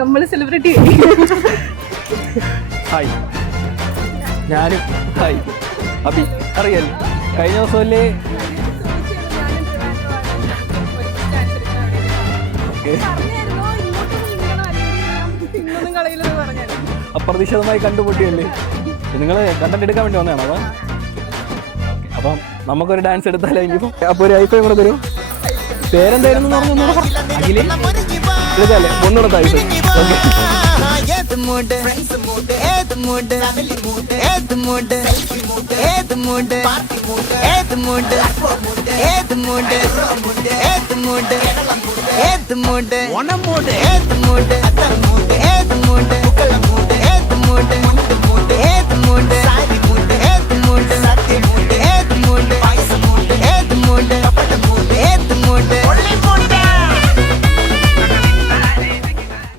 നമ്മള് celebrity. Hi, ഞാനും hi. Abi അറിയാലോ, കഴിഞ്ഞ ദിവസമല്ലേ അപ്രതീക്ഷിതമായി കണ്ടുമുട്ടിയല്ലേ. നിങ്ങൾ കണ്ടന്റ് എടുക്കാൻ വേണ്ടി വന്നതാണോ അതോ? അപ്പം നമുക്കൊരു ഡാൻസ് എടുത്താലോ ഇനിയിപ്പം? അപ്പോൾ ഒരു ഐഫൈ കൂടെ തരും. പേരെന്തായിരുന്നു അഖിലേ? എടുക്കാല്ലേ, ഒന്നുകൂടെ ഐഫൈ. ഓക്കെ. One more day.